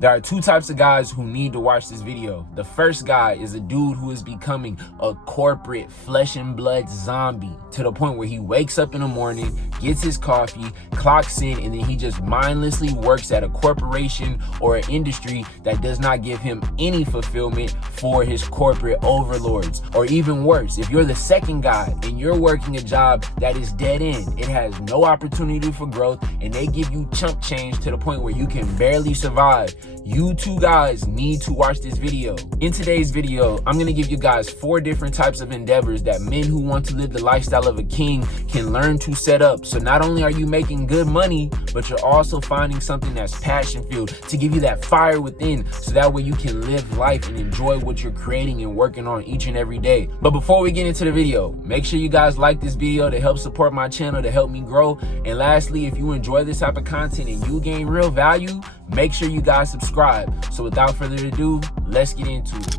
There are two types of guys who need to watch this video. The first guy is a dude who is becoming a corporate flesh and blood zombie to the point where he wakes up in the morning, gets his coffee, clocks in, and then he just mindlessly works at a corporation or an industry that does not give him any fulfillment for his corporate overlords. Or even worse, if you're the second guy and you're working a job that is dead end, it has no opportunity for growth, and they give you chump change to the point where you can barely survive. You two guys need to watch this video. In today's video, I'm gonna give you guys 4 different types of endeavors that men who want to live the lifestyle of a king can learn to set up. So not only are you making good money, but you're also finding something that's passion filled to give you that fire within, so that way you can live life and enjoy what you're creating and working on each and every day. But before we get into the video, make sure you guys like this video to help support my channel, to help me grow. And lastly, if you enjoy this type of content and you gain real value, make sure you guys subscribe. So without further ado, let's get into it.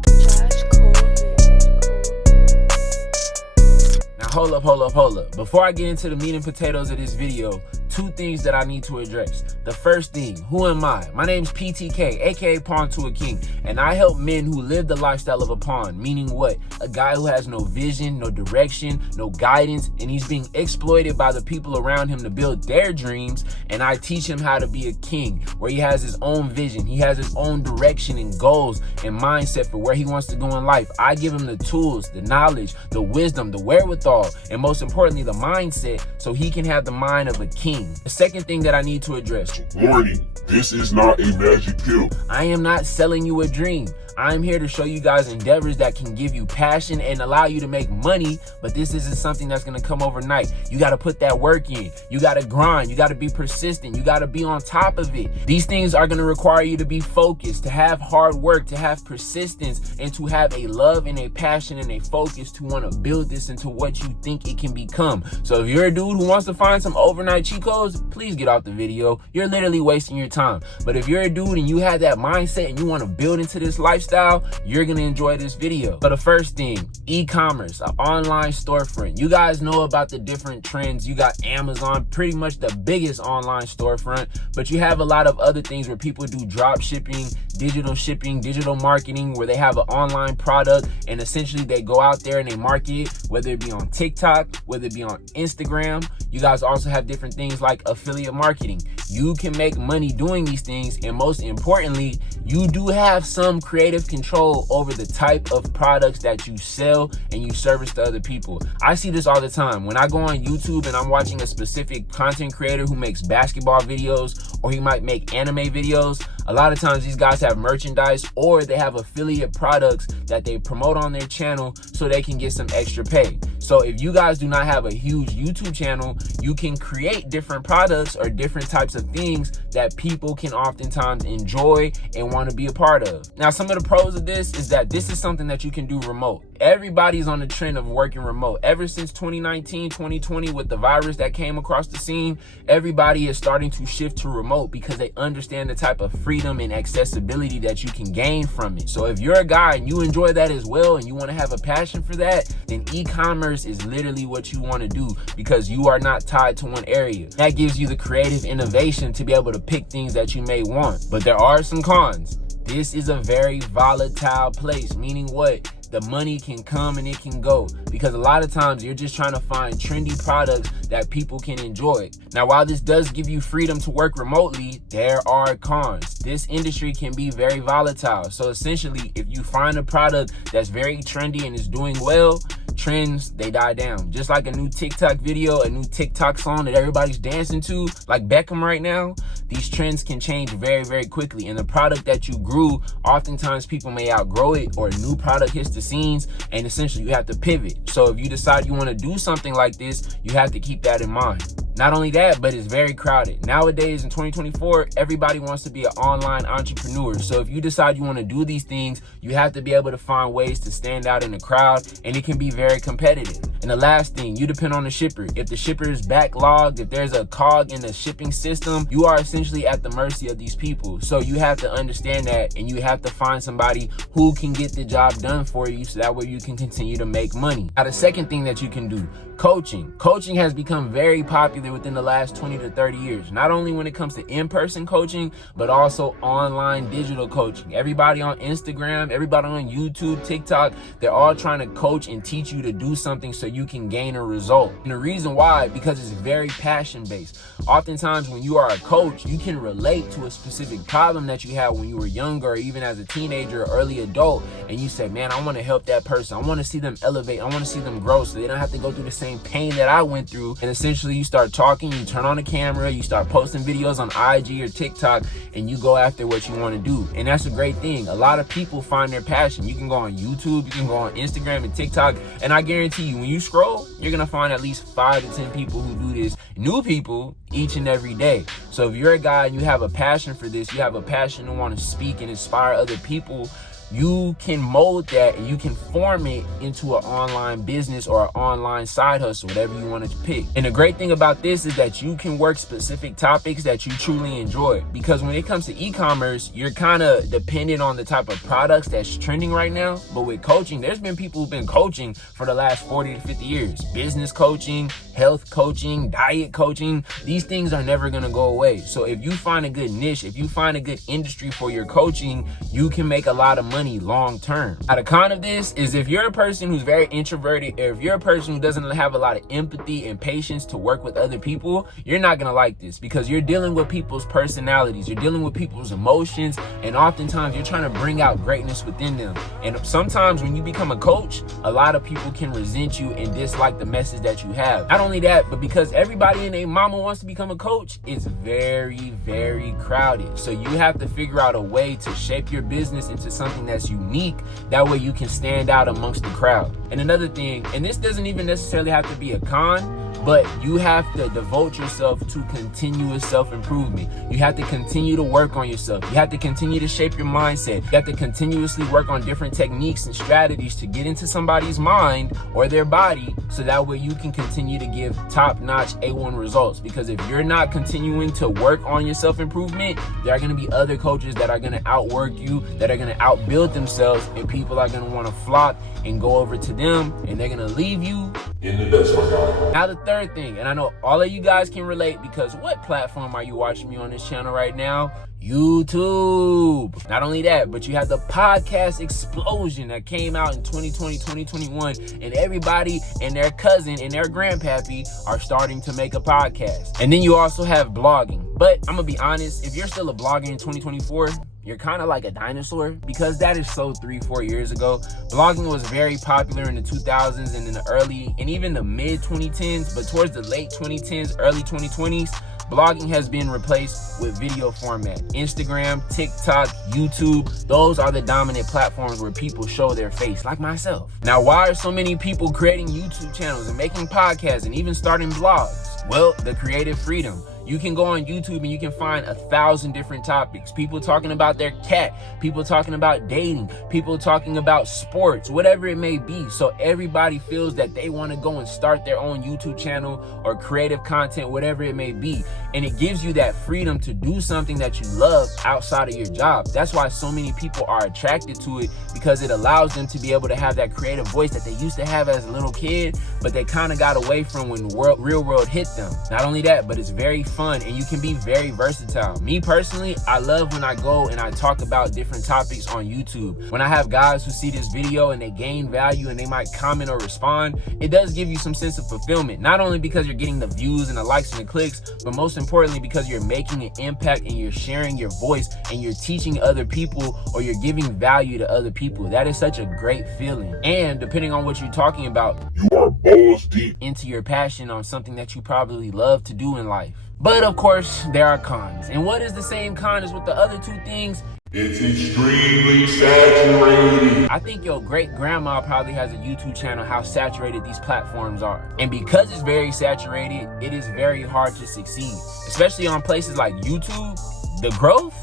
Now hold up. Before I get into the meat and potatoes of this video, 2 things that I need to address. The first thing, who am I? My name's PTK, aka Pawn to a King, and I help men who live the lifestyle of a pawn, meaning what? A guy who has no vision, no direction, no guidance, and he's being exploited by the people around him to build their dreams, and I teach him how to be a king, where he has his own vision, he has his own direction and goals and mindset for where he wants to go in life. I give him the tools, the knowledge, the wisdom, the wherewithal, and most importantly, the mindset, so he can have the mind of a king. The second thing that I need to address. Warning, this is not a magic pill. I am not selling you a dream. I'm here to show you guys endeavors that can give you passion and allow you to make money, but this isn't something that's going to come overnight. You got to put that work in. You got to grind. You got to be persistent. You got to be on top of it. These things are going to require you to be focused, to have hard work, to have persistence, and to have a love and a passion and a focus to want to build this into what you think it can become. So if you're a dude who wants to find some overnight cheat codes, please get off the video. You're literally wasting your time. But if you're a dude and you have that mindset and you want to build into this lifestyle, you're gonna enjoy this video. So the first thing, e-commerce, an online storefront. You guys know about the different trends. You got Amazon, pretty much the biggest online storefront, but you have a lot of other things where people do drop shipping, digital marketing, where they have an online product and essentially they go out there and they market it, whether it be on TikTok, whether it be on Instagram. You guys also have different things like affiliate marketing. You can make money doing these things, and most importantly, you do have some creative control over the type of products that you sell and you service to other people. I see this all the time. When I go on YouTube and I'm watching a specific content creator who makes basketball videos, or he might make anime videos, a lot of times these guys have merchandise or they have affiliate products that they promote on their channel so they can get some extra pay. So if you guys do not have a huge YouTube channel, you can create different products or different types of things that people can oftentimes enjoy and want to be a part of. Now, some of the pros of this is that this is something that you can do remote. Everybody's on the trend of working remote. Ever since 2019, 2020, with the virus that came across the scene, everybody is starting to shift to remote because they understand the type of freedom and accessibility that you can gain from it. So if you're a guy and you enjoy that as well and you want to have a passion for that, then e-commerce is literally what you want to do because you are not tied to one area. That gives you the creative innovation to be able to pick things that you may want. But there are some cons. This is a very volatile place, meaning what? The money can come and it can go, because a lot of times you're just trying to find trendy products that people can enjoy. Now, while this does give you freedom to work remotely, there are cons. This industry can be very volatile. So essentially, if you find a product that's very trendy and is doing well, trends, they die down. Just like a new TikTok video, a new TikTok song that everybody's dancing to, like Beckham right now, these trends can change very, very quickly. And the product that you grew, oftentimes people may outgrow it, or a new product hits the scenes, and essentially you have to pivot. So if you decide you want to do something like this, you have to keep that in mind. Not only that, but it's very crowded. Nowadays in 2024, everybody wants to be an online entrepreneur. So if you decide you want to do these things, you have to be able to find ways to stand out in the crowd, and it can be very competitive. And the last thing, you depend on the shipper. If the shipper is backlogged, if there's a cog in the shipping system, you are essentially at the mercy of these people. So you have to understand that, and you have to find somebody who can get the job done for you, so that way you can continue to make money. Now, the second thing that you can do, coaching. Coaching has become very popular within the last 20 to 30 years. Not only when it comes to in-person coaching, but also online digital coaching. Everybody on Instagram, everybody on YouTube, TikTok, they're all trying to coach and teach you to do something so you can gain a result. And the reason why, because it's very passion-based. Oftentimes when you are a coach, you can relate to a specific problem that you had when you were younger, or even as a teenager or early adult, and you say, man, I want to help that person. I want to see them elevate. I want to see them grow so they don't have to go through the same pain that I went through. And essentially you start talking, you turn on the camera, you start posting videos on IG or TikTok, and you go after what you want to do. And that's a great thing. A lot of people find their passion. You can go on YouTube, you can go on Instagram and TikTok, and I guarantee you, when you scroll, you're gonna find at least 5 to 10 people who do this, new people, each and every day. So if you're a guy and you have a passion for this, you have a passion to want to speak and inspire other people, you can mold that and you can form it into an online business or an online side hustle, whatever you want to pick. And the great thing about this is that you can work specific topics that you truly enjoy, because when it comes to e-commerce, you're kind of dependent on the type of products that's trending right now. But with coaching, there's been people who've been coaching for the last 40 to 50 years. Business coaching, health coaching, diet coaching, these things are never going to go away. So if you find a good niche, if you find a good industry for your coaching, you can make a lot of money long term. Now, the con of this is if you're a person who's very introverted, or if you're a person who doesn't have a lot of empathy and patience to work with other people, you're not gonna like this, because you're dealing with people's personalities, you're dealing with people's emotions, and oftentimes you're trying to bring out greatness within them. And sometimes when you become a coach, a lot of people can resent you and dislike the message that you have. Not only that, but because everybody and their mama wants to become a coach, it's very, very crowded. So you have to figure out a way to shape your business into something that's unique. That way you can stand out amongst the crowd. And another thing, and this doesn't even necessarily have to be a con, but you have to devote yourself to continuous self-improvement. You have to continue to work on yourself. You have to continue to shape your mindset. You have to continuously work on different techniques and strategies to get into somebody's mind or their body, so that way you can continue to give top-notch A1 results. Because if you're not continuing to work on your self-improvement, there are going to be other coaches that are going to outwork you, that are going to outbuild themselves, and people are going to want to flock and go over to them, and they're going to leave you in the dust, my guy. Now, the third thing, and I know all of you guys can relate, because what platform are you watching me on this channel right now? YouTube. Not only that, but you have the podcast explosion that came out in 2020, 2021, and everybody and their cousin and their grandpappy are starting to make a podcast. And then you also have blogging. But I'm gonna be honest, if you're still a blogger in 2024, you're kind of like a dinosaur, because that is so 3-4 years ago. Blogging was very popular in the 2000s and in the early and even the mid 2010s, but towards the late 2010s, early 2020s, blogging has been replaced with video format. Instagram, TikTok, YouTube, those are the dominant platforms where people show their face, like myself. Now, why are so many people creating YouTube channels and making podcasts and even starting blogs? Well, the creative freedom. You can go on YouTube and you can find 1,000 different topics. People talking about their cat, people talking about dating, people talking about sports, whatever it may be. So everybody feels that they want to go and start their own YouTube channel or creative content, whatever it may be. And it gives you that freedom to do something that you love outside of your job. That's why so many people are attracted to it, because it allows them to be able to have that creative voice that they used to have as a little kid, but they kind of got away from when the real world hit them. Not only that, but it's very fun and you can be very versatile. Me personally, I love when I go and I talk about different topics on YouTube. When I have guys who see this video and they gain value and they might comment or respond, it does give you some sense of fulfillment. Not only because you're getting the views and the likes and the clicks, but most importantly because you're making an impact and you're sharing your voice and you're teaching other people, or you're giving value to other people. That is such a great feeling. And depending on what you're talking about, you are balls deep into your passion on something that you probably love to do in life. But of course, there are cons. And what is the same con as with the other two things? It's extremely saturated. I think your great grandma probably has a YouTube channel, how saturated these platforms are. And because it's very saturated, it is very hard to succeed. Especially on places like YouTube, the growth,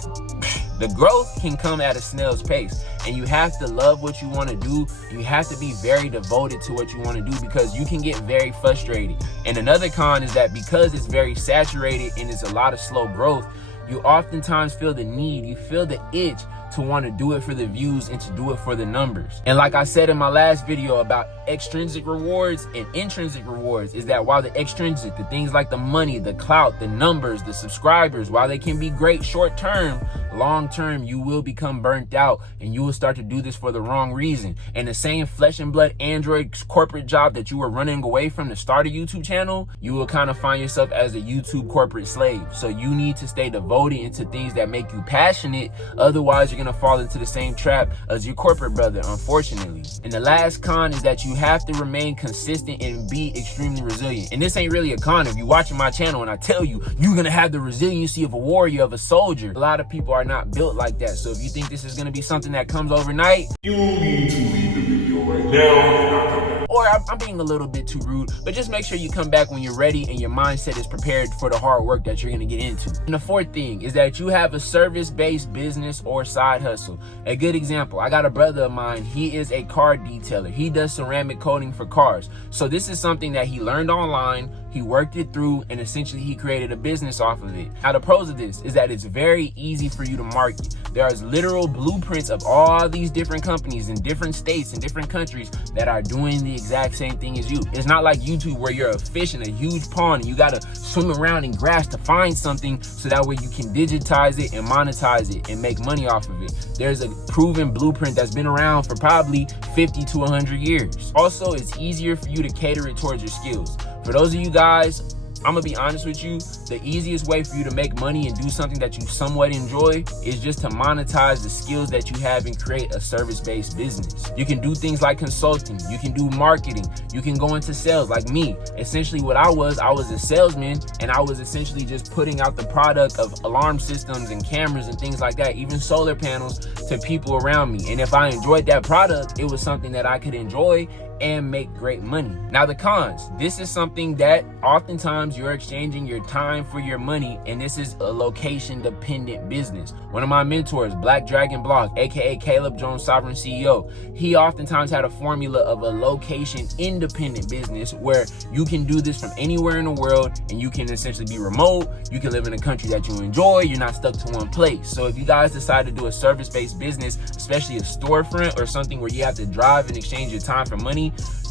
The growth can come at a snail's pace, and you have to love what you want to do. You have to be very devoted to what you want to do, because you can get very frustrated. And another con is that because it's very saturated and it's a lot of slow growth, you oftentimes feel the need, you feel the itch to want to do it for the views and to do it for the numbers. And like I said in my last video about extrinsic rewards and intrinsic rewards, is that while the extrinsic, the things like the money, the clout, the numbers, the subscribers, while they can be great short term, long term you will become burnt out, and you will start to do this for the wrong reason. And the same flesh and blood Android corporate job that you were running away from to start a YouTube channel, you will kind of find yourself as a YouTube corporate slave. So you need to stay devoted into things that make you passionate, otherwise you're gonna fall into the same trap as your corporate brother, unfortunately. And the last con is that you have to remain consistent and be extremely resilient. And this ain't really a con if you're watching my channel and I tell you you're gonna have the resiliency of a warrior, of a soldier. A lot of people are not built like that. So if you think this is gonna be something that comes overnight, You need to leave the video right now and not come back. or I'm being a little bit too rude, but just make sure you come back when you're ready and your mindset is prepared for the hard work that you're gonna get into. And the fourth thing is that you have a service-based business or side hustle. A good example, I got a brother of mine, he is a car detailer. He does ceramic coating for cars. So this is something that he learned online, he worked it through, and essentially he created a business off of it. Now the pros of this is that it's very easy for you to market. There's literal blueprints of all these different companies in different states and different countries that are doing the exact same thing as you. It's not like YouTube where you're a fish in a huge pond and you gotta swim around in grass to find something so that way you can digitize it and monetize it and make money off of it. There's a proven blueprint that's been around for probably 50 to 100 years. Also, it's easier for you to cater it towards your skills. For those of you guys, I'm gonna be honest with you, the easiest way for you to make money and do something that you somewhat enjoy is just to monetize the skills that you have and create a service-based business. You can do things like consulting, you can do marketing, you can go into sales like me. Essentially what I was a salesman, and I was essentially just putting out the product of alarm systems and cameras and things like that, even solar panels, to people around me. And if I enjoyed that product, it was something that I could enjoy and make great money. Now the cons, this is something that oftentimes you're exchanging your time for your money, and this is a location dependent business. One of my mentors, Black Dragon Blog, aka Caleb Jones Sovereign CEO, he oftentimes had a formula of a location independent business where you can do this from anywhere in the world, and you can essentially be remote, you can live in a country that you enjoy, you're not stuck to one place. So if you guys decide to do a service-based business, especially a storefront or something where you have to drive and exchange your time for money,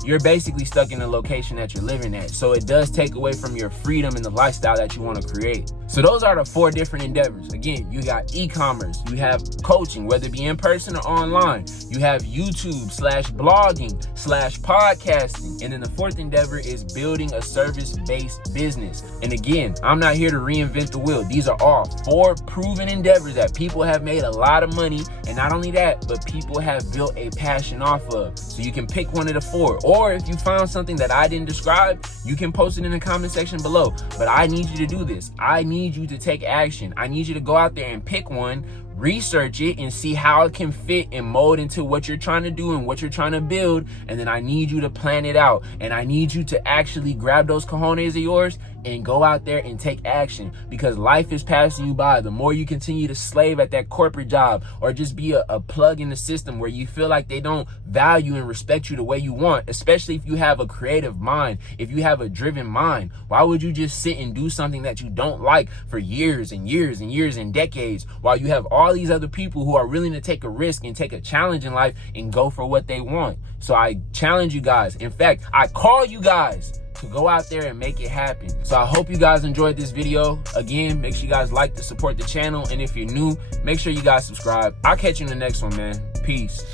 you're basically stuck in the location that you're living at. So it does take away from your freedom and the lifestyle that you want to create. So those are the 4 different endeavors. Again, you got e-commerce, you have coaching, whether it be in person or online, you have YouTube/blogging/podcasting, and then the 4th endeavor is building a service-based business. And again, I'm not here to reinvent the wheel. These are all 4 proven endeavors that people have made a lot of money, and not only that, but people have built a passion off of. So you can pick one of the 4, or if you found something that I didn't describe, you can post it in the comment section below. But I need you to do this. I need you to take action. I need you to go out there and pick one, research it, and see how it can fit and mold into what you're trying to do and what you're trying to build. And then I need you to plan it out, and I need you to actually grab those cojones of yours and go out there and take action, because life is passing you by. The more you continue to slave at that corporate job or just be a plug in the system where you feel like they don't value and respect you the way you want, especially if you have a creative mind, if you have a driven mind, why would you just sit and do something that you don't like for years and years and years and decades, while you have all these other people who are willing to take a risk and take a challenge in life and go for what they want? So I challenge you guys. In fact, I call you guys to go out there and make it happen. So I hope you guys enjoyed this video. Again, make sure you guys like to support the channel, and if you're new, make sure you guys subscribe. I'll catch you in the next one, man. Peace.